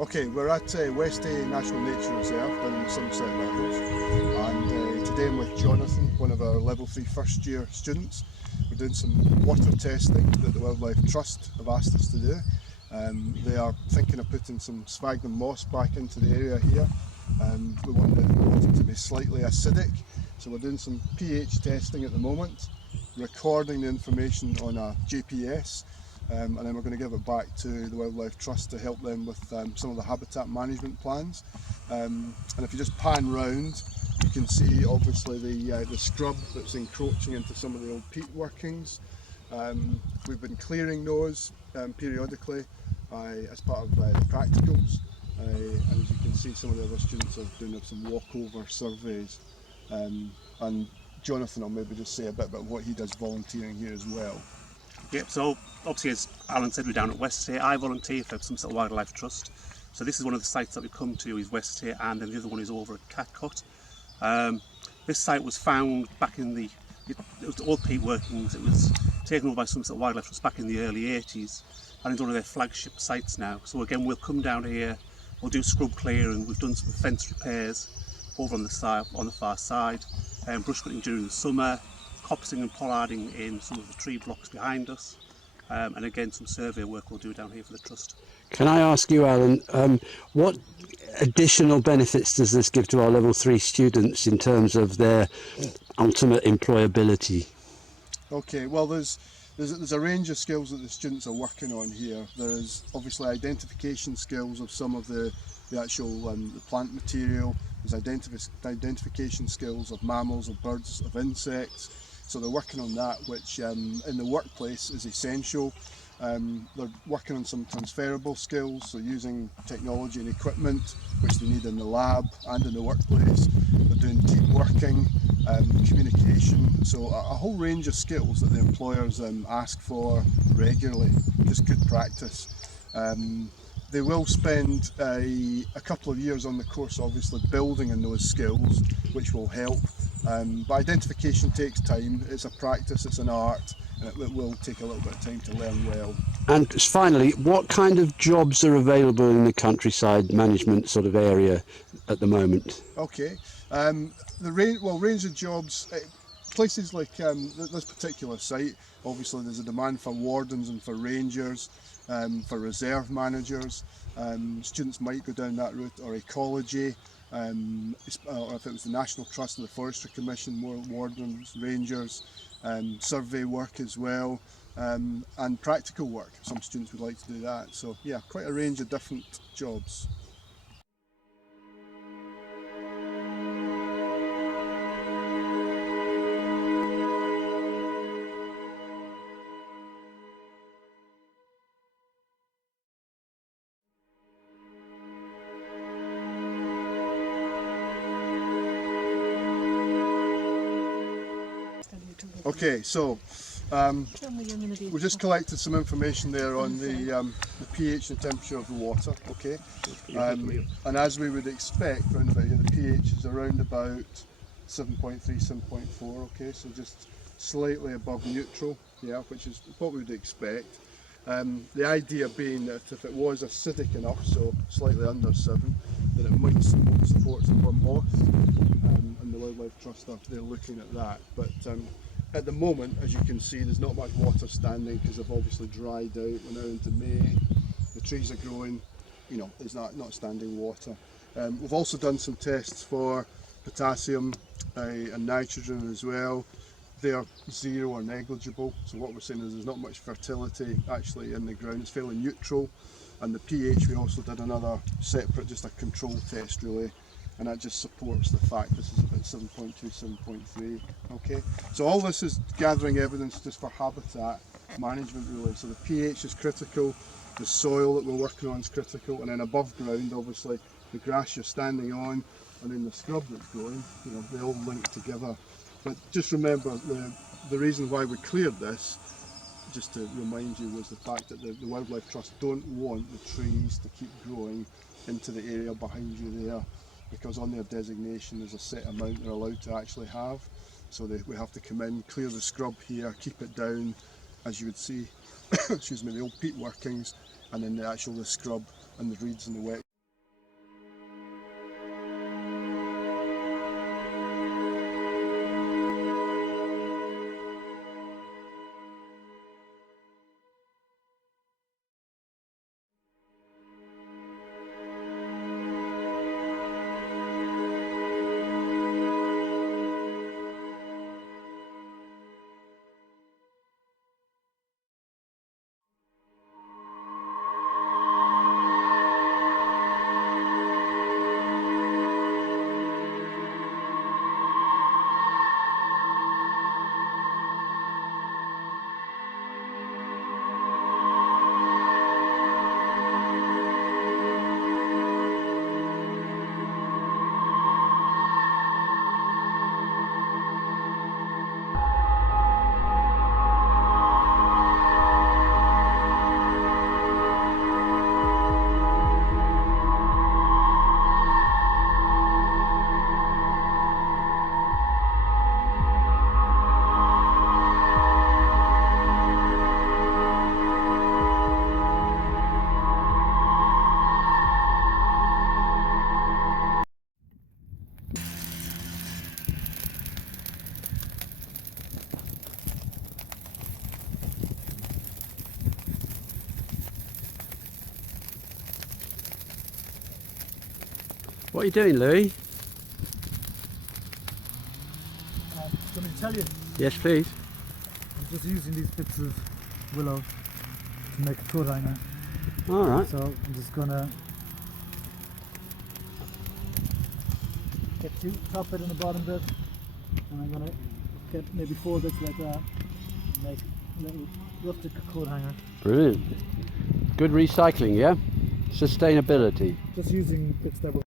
Okay, we're at Westhay National Nature Reserve down in the Somerset levels, and today I'm with Jonathan, one of our level 3 first year students. We're doing some water testing that the Wildlife Trust have asked us to do. They are thinking of putting some sphagnum moss back into the area here. We want the water to be slightly acidic, so we're doing some pH testing at the moment, recording the information on a GPS. And then we're going to give it back to the Wildlife Trust to help them with some of the habitat management plans. And if you just pan round, you can see obviously the scrub that's encroaching into some of the old peat workings. We've been clearing those periodically as part of the practicals. And as you can see, some of the other students are doing some walkover surveys. And Jonathan will maybe just say a bit about what he does volunteering here as well. Yep, so obviously as Alan said, we're down at Westhay. I volunteer for Somerset Wildlife Trust. So this is one of the sites that we come to is Westhay, and then the other one is over at Catcott. This site was found back in it was old peat workings. It was taken over by Somerset Wildlife Trust back in the early 80s, and it's one of their flagship sites now. So again, we'll come down here, we'll do scrub clearing. We've done some fence repairs over on the side, on the far side, brush cutting during the summer, coppicing and pollarding in some of the tree blocks behind us, and again some survey work we'll do down here for the Trust. Can I ask you, Alan, what additional benefits does this give to our level 3 students in terms of their ultimate employability? Okay, well there's a range of skills that the students are working on here. There's obviously identification skills of some of the actual the plant material. There's identification skills of mammals, of birds, of insects. So they're working on that, which in the workplace is essential. They're working on some transferable skills, so using technology and equipment which they need in the lab and in the workplace. They're doing team working, communication, so a whole range of skills that the employers ask for regularly, just good practice. They will spend a couple of years on the course obviously building in those skills, which will help. But identification takes time, it's a practice, it's an art, and it will take a little bit of time to learn well. And finally, what kind of jobs are available in the countryside management sort of area at the moment? Okay, the range of jobs, places like this particular site, obviously there's a demand for wardens and for rangers, for reserve managers. Students might go down that route, or ecology, or if it was the National Trust and the Forestry Commission, more wardens, rangers, survey work as well, and practical work. Some students would like to do that. So yeah, quite a range of different jobs. Okay, so we just collected some information there on the pH and temperature of the water. Okay, and as we would expect, around about here, the pH is around about 7.3, 7.4. Okay, so just slightly above neutral, yeah, which is what we would expect. The idea being that if it was acidic enough, so slightly under 7, then it might support some moss, and the Wildlife Trust they're looking at that. But at the moment, as you can see, there's not much water standing because they've obviously dried out. We're now into May, the trees are growing, you know, there's not standing water. We've also done some tests for potassium and nitrogen as well. They are 0 or negligible, so what we're saying is there's not much fertility actually in the ground, it's fairly neutral. And the pH, we also did another separate, just a control test really, and that just supports the fact this is about 7.2, 7.3. Okay, so all this is gathering evidence just for habitat management really. So the pH is critical, the soil that we're working on is critical, and then above ground obviously the grass you're standing on, and then the scrub that's growing, you know, they all link together. But just remember, the reason why we cleared this, just to remind you, was the fact that the Wildlife Trust don't want the trees to keep growing into the area behind you there, because on their designation there's a set amount they're allowed to actually have. So we have to come in, clear the scrub here, keep it down, as you would see, excuse me, the old peat workings, and then the scrub and the reeds and the wet. What are you doing, Louis? Let me tell you, Yes, please. I'm just using these bits of willow to make a coat hanger. All right. So I'm just gonna get two top bit and the bottom bit, and I'm gonna get maybe 4 bits like that, and make a little rustic coat hanger. Brilliant. Good recycling, yeah? Sustainability. Just using bits that were